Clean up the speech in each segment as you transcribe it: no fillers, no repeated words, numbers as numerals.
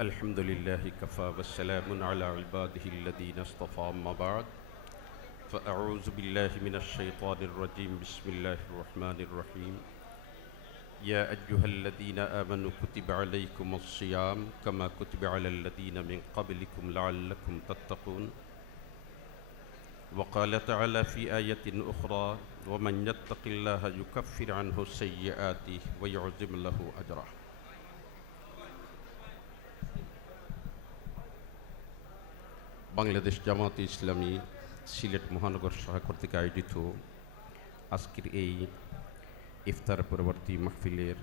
الحمد لله كفى والسلام على عباده الذين اصطفى أما بعد فأعوذ بالله من الشيطان الرجيم بسم الله الرحمن الرحيم يا أيها الذين آمنوا كتب عليكم الصيام كما كتب على الذين من قبلكم لعلكم تتقون وقال تعالى في آية أخرى ومن يتق الله يكفر عنه سيئاته ويعظم له أجره বাংলাদেশ জামাতে ইসলামী সিলেট মহানগর শাখা কর্তৃক আয়োজিত আজকের এই ইফতার পরবর্তী মাহফিলের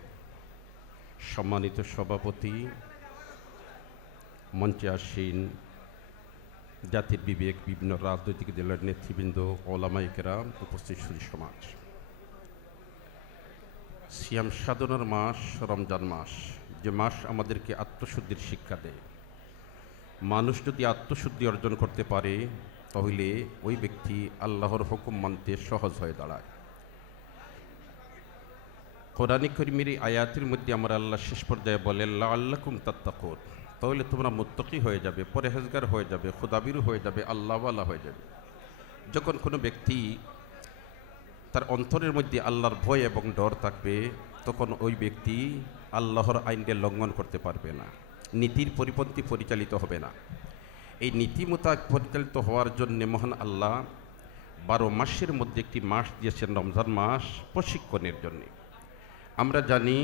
সম্মানিত সভাপতি, মঞ্চে আসীন জাতির বিবেক, বিভিন্ন রাজনৈতিক দলের নেতৃবৃন্দ, ওলামায়ে কেরাম, উপস্থিত সুধী সমাজ, সিয়াম সাধনার মাস রমজান মাস, যে মাস আমাদেরকে আত্মশুদ্ধির শিক্ষা দেয়। মানুষ যদি আত্মশুদ্ধি অর্জন করতে পারে তাহলে ওই ব্যক্তি আল্লাহর হুকুম মানতে সহজ হয়ে দাঁড়ায়। কোরআনে কারীমের আয়াতের মধ্যে আমরা আল্লাহ শেষ পর্যায়ে বলেন লাআল্লাকুম তাত্তাকুন, তাহলে তোমরা মুত্তাকি হয়ে যাবে, পরহেজগার হয়ে যাবে, খুদাবিরু হয়ে যাবে, আল্লাহওয়ালা হয়ে যাবে। যখন কোনো ব্যক্তি তার অন্তরের মধ্যে আল্লাহর ভয় এবং ডর থাকবে তখন ওই ব্যক্তি আল্লাহর আইনকে লঙ্ঘন করতে পারবে না, নীতির পরিপন্থী পরিচালিত হবে না। এই নীতি মোতাবেক পরিচালিত হওয়ার জন্য মহান আল্লাহ 12 মাসের মধ্যে একটি মাস দিয়েছেন রমজান মাস প্রশিক্ষণের জন্য। আমরা জানি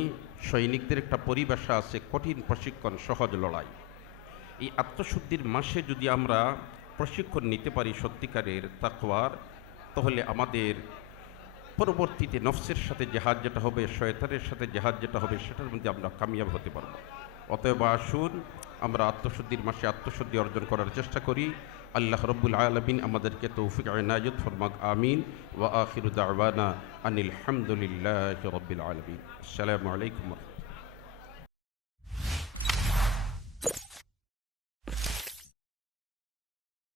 সৈনিকদের একটা পরিভাষা আছে, কঠিন প্রশিক্ষণ সহজ লড়াই। এই আত্মশুদ্ধির মাসে যদি আমরা প্রশিক্ষণ নিতে পারি সত্যিকারের তাকওয়ার, তাহলে আমাদের পরবর্তীতে নফসের সাথে জেহাদ যেটা হবে, শয়তানের সাথে জেহাদ যেটা হবে, সেটার মধ্যে আমরা কামিয়াব হতে পারবো। অতএব আসুন আমরা আত্মশুদ্ধির মাসে আত্মশুদ্ধি অর্জন করার চেষ্টা করি। আল্লাহ রব্বুল আলামিন আমাদেরকে তৌফিক ইনায়াত ফরমাক, আমিন। ওয়া আখিরু দাওয়ানা আনিল হামদুলিল্লাহি রাব্বিল আলামিন। আসসালামু আলাইকুম।